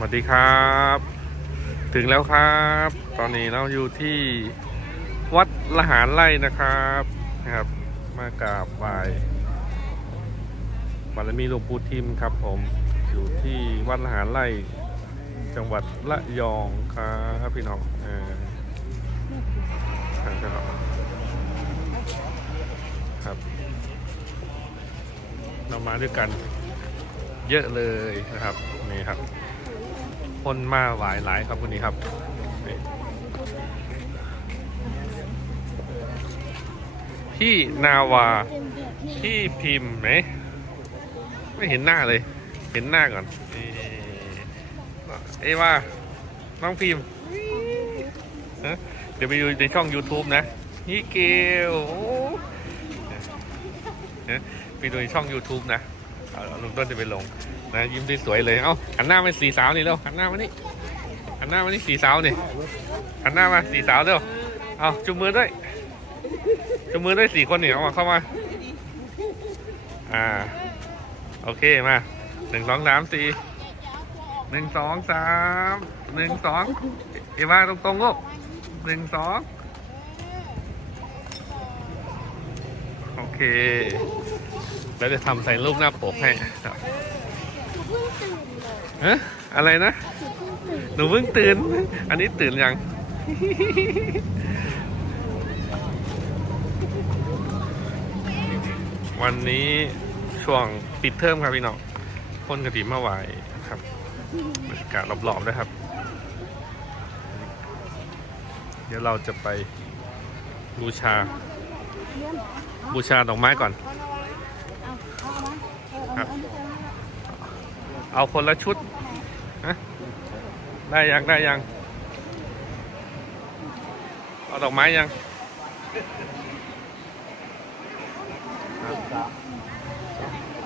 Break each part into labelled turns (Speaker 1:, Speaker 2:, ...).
Speaker 1: วัสดีครับ ถึงแล้วครับ ตอนนี้เราอยู่ที่วัดละหารไร่นะครับนะครับ มากราบไหว้บารมีหลวงปู่ทิมครับผมอยู่ที่วัดละหารไร่จังหวัดระยองครับพี่น้องเออครับพี่น้องครับ เรามาด้วยกันเยอะเลยนะครับนี่ครับ คนมาหลายหลายครับวันนี้ครับพี่นาวาพี่พิมพ์ไหมไม่เห็นหน้าเลย เห็นหน้าก่อนเอ้ว่าน้องพิมพ์เดี๋ยวไปดูในช่อง YouTube นะนี่เกลไปดูในช่อง YouTube นะ เอาลุงต้นจะไปลงนะยิ้มสวยๆเลย เอ้าหันหน้ามาสี่สาวนี่เร็วหันหน้ามานี่หันหน้ามานี่สี่สาวนี่หันหน้ามาสี่สาวเร็วเอาจุมมือด้วยจุมมือด้วยสี่คนนี่เอามาเข้ามา อ่า โอเคมาหนึ่งสองสามสี่หนึ่งสองสามหนึ่งสองเอวาตรงๆลูกหนึ่งสองโอเค แล้วจะทำใส่รูปหน้าปกให้ครับฮะอะไรนะหนูเพิ่งตื่น อันนี้ตื่นยัง วันนี้ช่วงปิดเทอมครับพี่น้องคนกระถิ่นมาไหวครับบรรยากาศรอบๆด้วยครับ เดี๋ยวเราจะไปบูชา บูชาดอกไม้ก่อน ครับ เอาคนละชุดฮะได้ยังได้ยัง เอาดอกไม้ยัง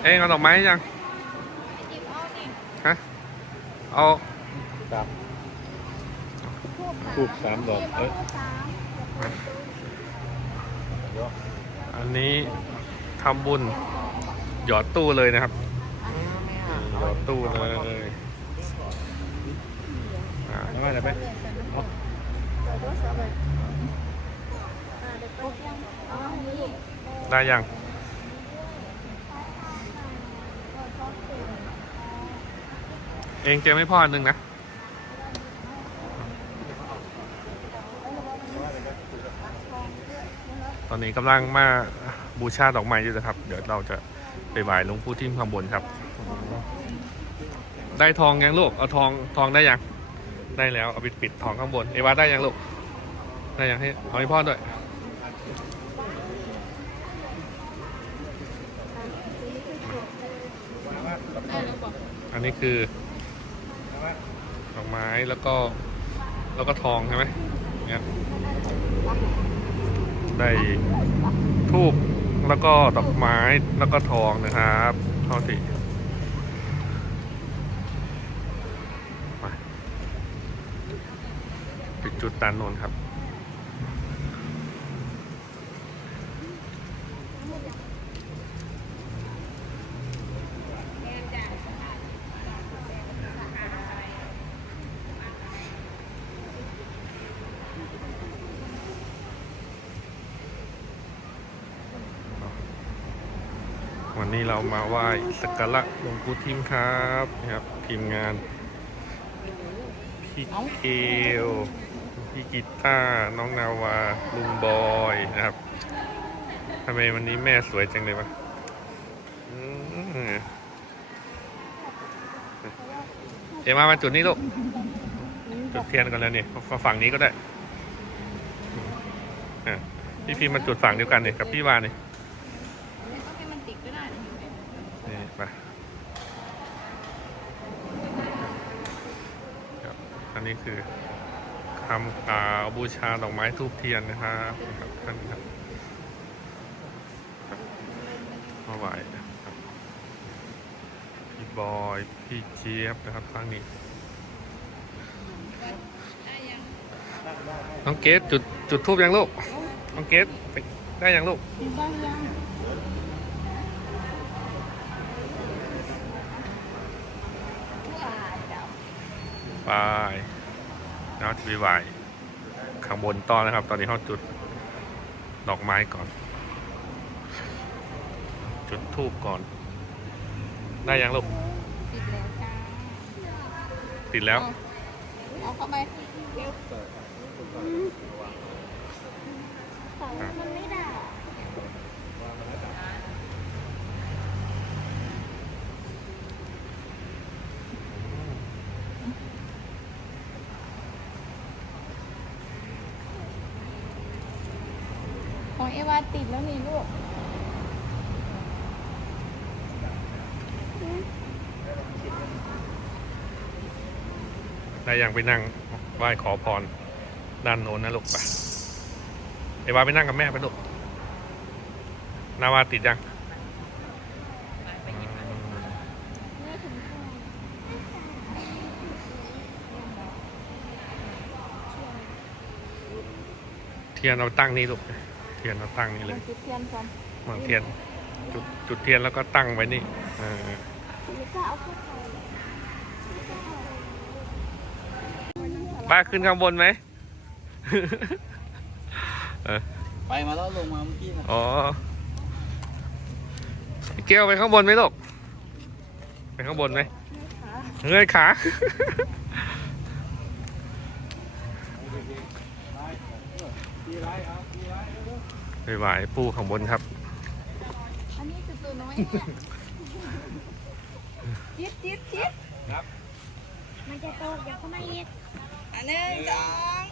Speaker 1: เองเอาดอกไม้ยังฮะเอา
Speaker 2: ครับทูบสามดอกเอ้ย
Speaker 1: อันนี้ทำบุญ หยอดตู้เลยนะครับ หยอดตู้เลยอ่า
Speaker 2: เอาอะไรไปเอา
Speaker 1: ได้ยังเองเจอไม่พ่ออันหนึ่งนะตอนนี้กำลังมาบูชาดอกไม้อยู่นะครับ เดี๋ยวเราจะ ไปไหว้หลวงปู่ทิมข้างบนครับ ได้ทองยังลูก เอาทองทองได้ยัง ได้แล้ว เอาไปปิดทองข้างบน เอวาได้ยังลูก ได้ยังให้เอาให้พ่อด้วย อันนี้คือดอกไม้แล้วก็แล้วก็ทองใช่ไหมเนี่ยได้ทูบ แล้วก็ดอกไม้แล้วก็ทองนะครับเท่าที่ปิดจุดตานนนครับ วันนี้เรามาไหว้สักการะหลวงปู่ทิมครับนี่ครับ ทีมงาน พี่เกลพี่กีตาร์น้องนาวาลุงบอยนะครับทำไมวันนี้แม่สวยจังเลยวะอืมเอ็มมามาจุดนี้ลูกจุดเทียนกันแล้วนี่มาฝั่งนี้ก็ได้อะพี่พิมพ์มาจุดฝั่งเดียวกันเนี่ยกับพี่วาเนี่ย นี่ไปครับอั นนี้คือทำอ่าบูชาดอกไม้ทูบเทียนนะครับครับท่านครับครับมาไหวนะครับพี่บอย พี่เจี๊ยบนะครับครั้งนี้น้องเกดจุดจุดทูบยังลูกน้องเกดได้ยังลูก
Speaker 2: อ
Speaker 1: ไป แล้วทีวีวายข้างบนต่อนะครับ ตอนนี้เขาจุดดอกไม้ก่อน จุดทูบก่อน ได้ยังลูก
Speaker 3: ปิดแล้วจ้า
Speaker 1: ติดแล้ว
Speaker 3: เอาเข้าไป
Speaker 2: เสามันไม่ด่า
Speaker 3: ของเอวาติดแล้วนี่ลูก
Speaker 1: ได้ยังไปนั่งไหว้ขอพรด้านโน้นนะลูกไปเอวาไปนั่งกับแม่ไปลูกนาวาติดยัง
Speaker 2: ไม่ถึงพ่อ
Speaker 1: เทียนเอาตั้งนี่ลูกเทียนเอาตั้งนี่เล
Speaker 3: มัน
Speaker 1: ย
Speaker 3: จุดเทียนก่อน
Speaker 1: มาเทียนจุดจุดเทียนแล้วก็ตั้งไว้นี่เออ
Speaker 2: ไม่กล้าเอาเข้าไป
Speaker 1: ป้าขึ้นข้างบนไหมเออ
Speaker 4: ไปมาแล้วลงมาเมื่อกี้นะ
Speaker 1: อ๋อเกลไปข้างบนไหมลูกไปข้างบนไหมเงยขาไป ไหวปูข้างบนครับ
Speaker 3: อันนี้คือตัวน้อยเนี่ยจิ๊ดจิ๊ดจิ๊ด
Speaker 2: มันจะโตเดี๋ยวก็ไม่เย็ด
Speaker 3: อันหนึ่งสอง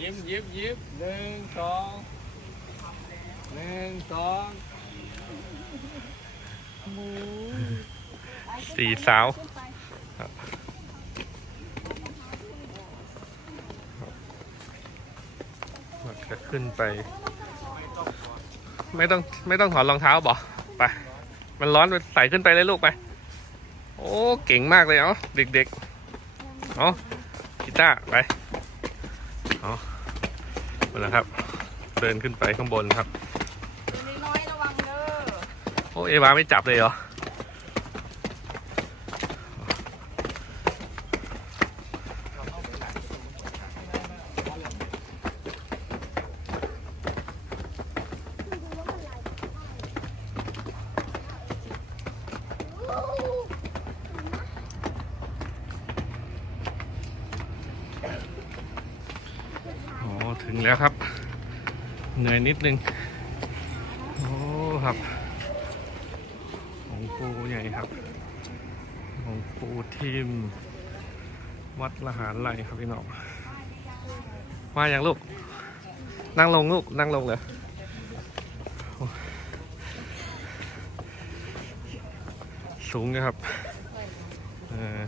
Speaker 4: ยิ้มยิ้มยิ้มหนึ่งสองหนึ่งสอง
Speaker 1: สี่สาว
Speaker 3: ขึ้นไป
Speaker 1: จะขึ้นไป ไม่ต้องไม่ต้องถอดรองเท้าบ่ไป มันร้อนไปใส่ขึ้นไปเลยลูกไป โอ้เก่งมากเลยเอ้าเด็กๆเอากีตาร์ไปเอาหมดแล้วครับ เดินขึ้นไปข้างบนครับ
Speaker 3: ตัวน้อยๆระวังเด้อ
Speaker 1: โอ้เอวาไม่จับเลยเหรอ โอ้ถึง แล้วครับ เหนื่อยนิดนึง โอ้ครับ ของปูใหญ่ครับ ของปูทีม วัดละหารไร่ครับพี่น้องมาอย่างลูก นั่งลงลูก นั่งลงเลยสูงนะครับเออ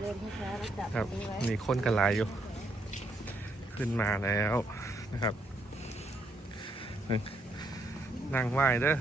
Speaker 3: เดินช้าๆแล้วจับ
Speaker 1: ครับ มีคนกันหลายอยู่ ขึ้นมาแล้วนะครับ นั่งไหว้เด้อ